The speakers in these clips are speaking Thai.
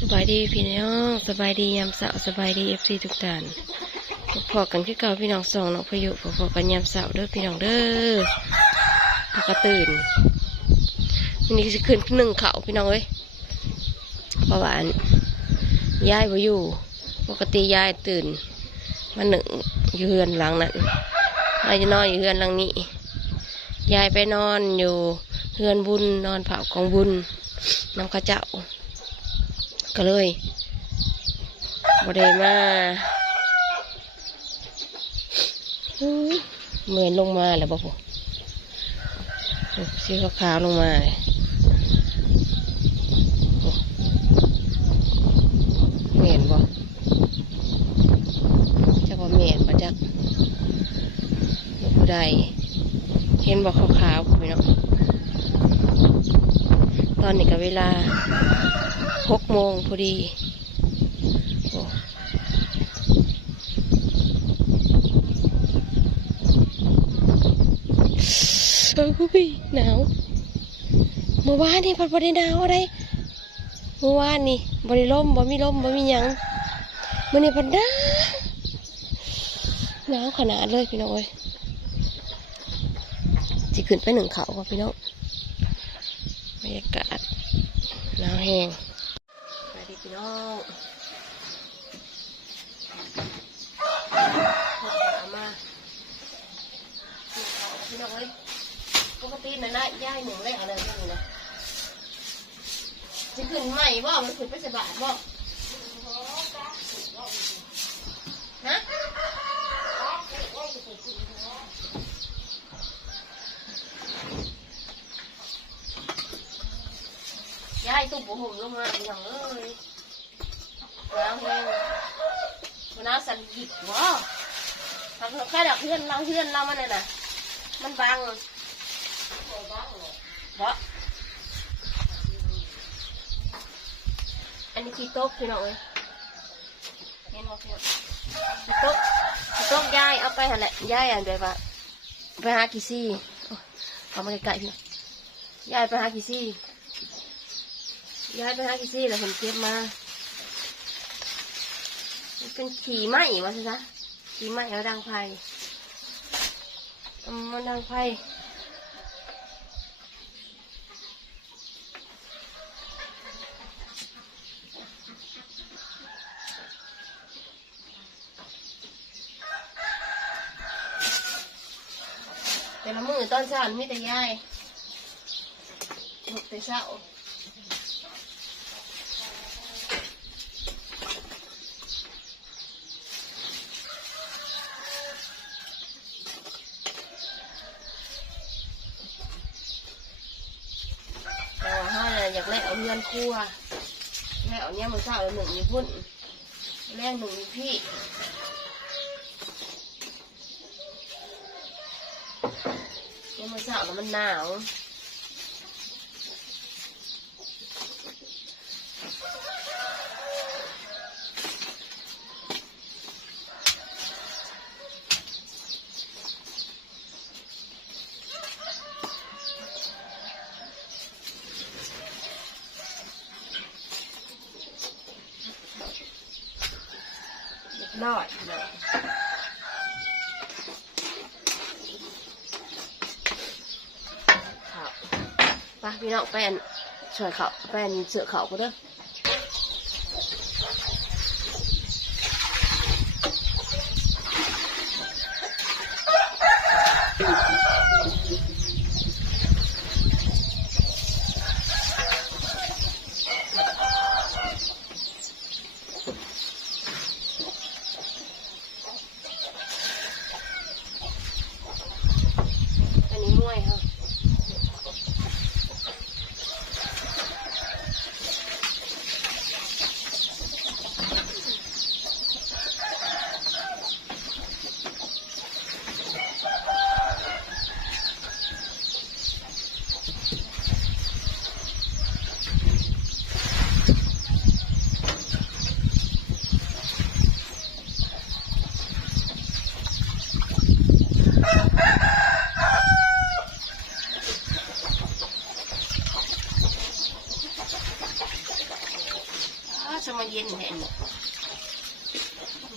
สบายดีพี่น้องสบายดียามเสาร์สบายดีเอฟซีทุกท่านพอๆกันคือเก่าพี่น้องสองน้องพายุพอๆกันยามเสาร์เด้อพี่น้องเด้อพากระตื่นวันนี้สิขึ้นหนึ่งเขาพี่น้องเอ้ยเพราะว่าอันยายบ่อยู่ ปกติยายตื่นมาหนึ่งอยู่เฮือนหลังนั้นยายจะนอนอยู่เฮือนหลังนี้ยายไปนอนอยู่เฮือนบุญนอนเผาของบุญน้ำข้าเจ้า ก็เลยบไดมาเหมือนลงมาแล้วบ่พอสีขาวๆลงมาเลยเหม็นบ่จะบ่เหม็นบ่จักผู้ใดเห็นบ่ขาวๆพี่น้องตอนนี้ก็เวลา หกโมงพอดีโอ้เฮ้ยหนาวเมื่อวานนี่พัดบริหนาวอะไรเมื่อวานนี่บริลมบ่มีลมบ่มีหยังมื่อนี้พัดหนาวหนาวขนาดเลยพี่น้องเอ้ยจะขึ้นไปหนึ่งเขาพี่น้องบรรยากาศหนาวแห้ง น้องมาพี่น้องเอ้ยปกตินะนะย่ายหนึ่งเลยอะไรพวกนี้นะจะขึ้นใหม่บ่มันขึ้นไปสบายบ่ฮะยายตุ้มผมหุ่มลงมาพี่น้องเอ้ยน้ำแห้ง มันน้ำสั่นหยิบบ่ทำแค่ดอกเพื่อนเราเพื่อนเรามันน่ะนะมันบังบ่อันนี้ขี้โต๊ะพี่น้องเอ้ยเห็นบ่พี่น้องขี้โต๊ะขี้โต๊ะยายเอาไปหั่นแหละยายอันแบบว่าไปหากี่ซี่โอ้ยเอามาใกล้ๆพี่น้องยายไปหากี่ซี่ยายไปหากี่ซี่แล้วผมเก็บมามัน เป็นขี่ไหมวะใช่ไหมขี่ไหมแล้วดังไฟมันดังไฟแต่ละมือตอนเช้ามีแต่ยายลุกแต่เช้า แต่ว่าห้าน่ะอยากแลก เอาเงินครัวแล้วเนี่ยมันเศร้าวหนึ่งอยู่พุ่นแลกหนึ่งอยู่พี่เนี่ยมันเศร้าแล้วมันหนาว รอดเลยครับไปพี่น้องแฟนช่วยเขาแฟนเสือเขาก็เด้อ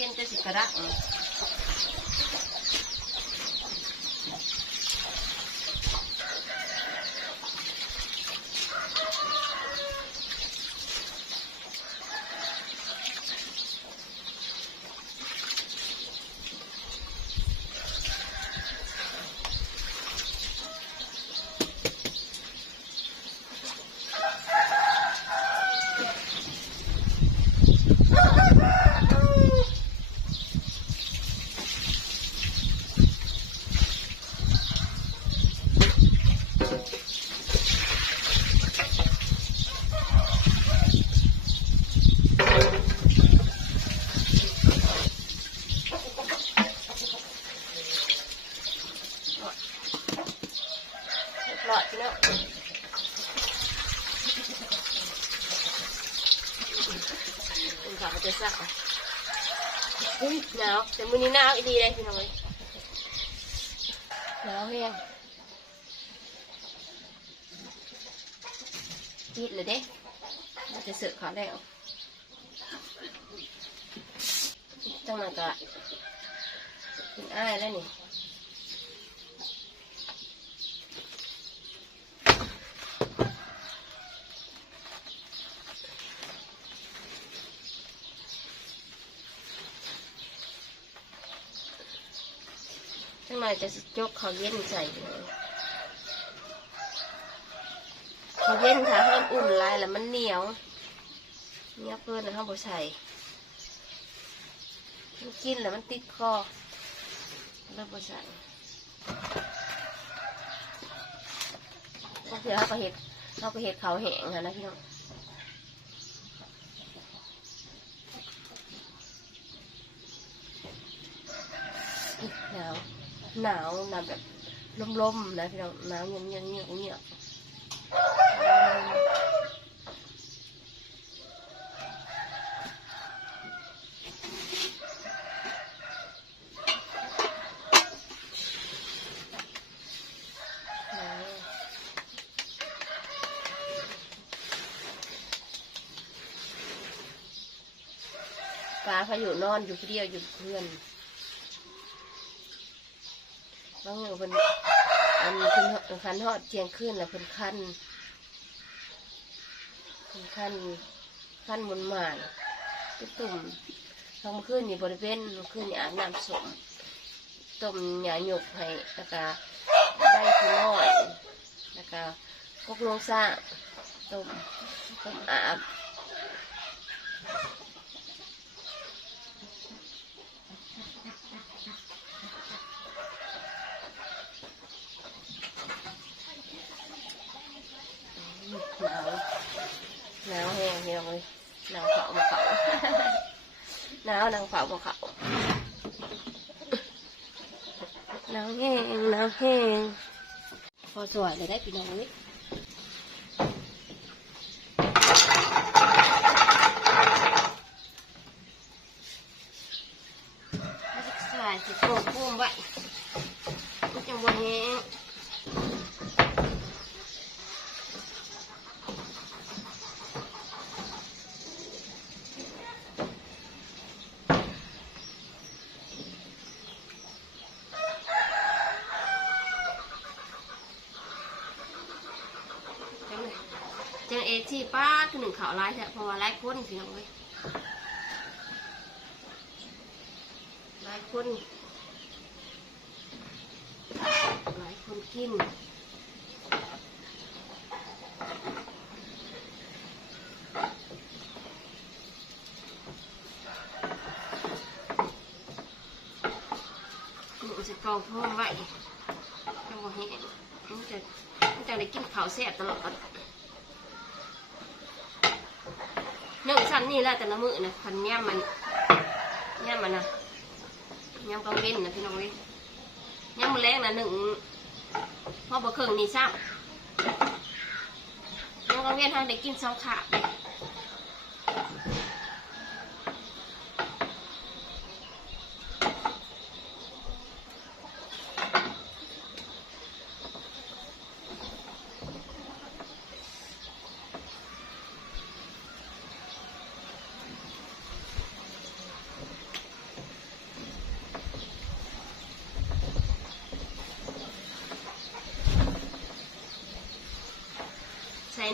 เย็นจะสิกระดัก หลอดพี่น้องคุณขาจะสั่ง อุ้ยหนาวแต่มื้อนี้หนาวอีดีเลยพี่น้องเลยหนาวแห้งปิดเลยเด้เราจะเสิร์ฟเขาแล้วจังหวะกะกินอ้ายแล้วนี่ ข้างในจะยกเขาเย็นใส่เขาเย็นถ้าห้ามอุ่นลายแล้วมันเหนียวเนียเกินแล้วห้ามบ่ใส่มันกินแล้วมันติดคอแล้วบ่ใส่ก็คือเขาก็เห็ดเขาก็เห็ดเขาแห้งนะพี่น้องหนาว หนาวหนาวแบบลมๆนะพี่น้องหนาวเงียบเงียบเงียบเงียบปลาเขาอยู่นอนอยู่คนเดียวอยู่เพื่อน บางอย่าเพิ่นอันเพิ่นคันทอดเทียงคืนแล้วเพิ่นคันเพิ่นคันคันมุนหมานตุ่ตุ่มทางเมื่อคืนนี่บริเวณเมื่อคืนนี่อาบน้ำสมต้มหยาหยกให้แล้วก็ได้ขี้น้อยแล้วก็พวกลงซ่าต้มต้มอาบ หนาวหนาวแห้งพี่น้องเลยหนาวเผาบ่เผา หนาวนาง เผาบ่เขาหนาวแห้งหนาวแห้งพอสวยเลยได้พี่น้องเลยใส่สิโป่งพุ่มไว้มันจะบ่แห้ง จังเลยจัง เอที่ป้าคือหนึ่งข่าวร้ายแท้เพราะว่าร้ายคนพี่น้องเลยร้ายคนร้ายคนกินหนูจะกองพ่อไว้จังหวะนี้มันจะมันจะได้กินข้าวแซ่บตลอดห นึ่งชั้นนี่แหละแต่ละมือนะพันย่มันย่มันนะย่ำกองเว้นนะพี่น้องเว้ยย่ำมันแรงนะหนึ่งพอบะเครื่องนี่ซ้ำย่ำกองเว้นทางเด็กกินสองขาด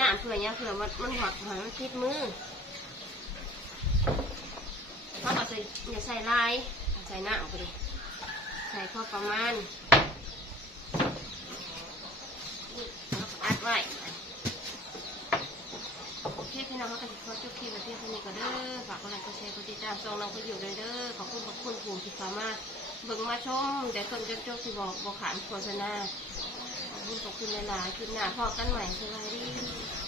น้ำเผื่อเนี่ยเผื่อมันมันหอดหอยมันติดมือเพราะเราใส่อย่าใส่ลายใส่น้ำไปดิใส่พอประมาณนี่แล้วก็อัดไว้โอเคพี่น้องเขาก็จะขอจบคลิปไว้เพียงเท่นี้ก็เด้อฝากกดไลค์กดแชร์กดติดตามช่องน้องก็อยู่เลยเด้อขอบคุณขอบคุณผู้ที่เข้ามาเบิ่งมาชมแต่คนจนจบที่บอกบอกขานโฆษณา คุณขอบคุณหลายๆคลิปหน้าพอกันใหม่สวัสดี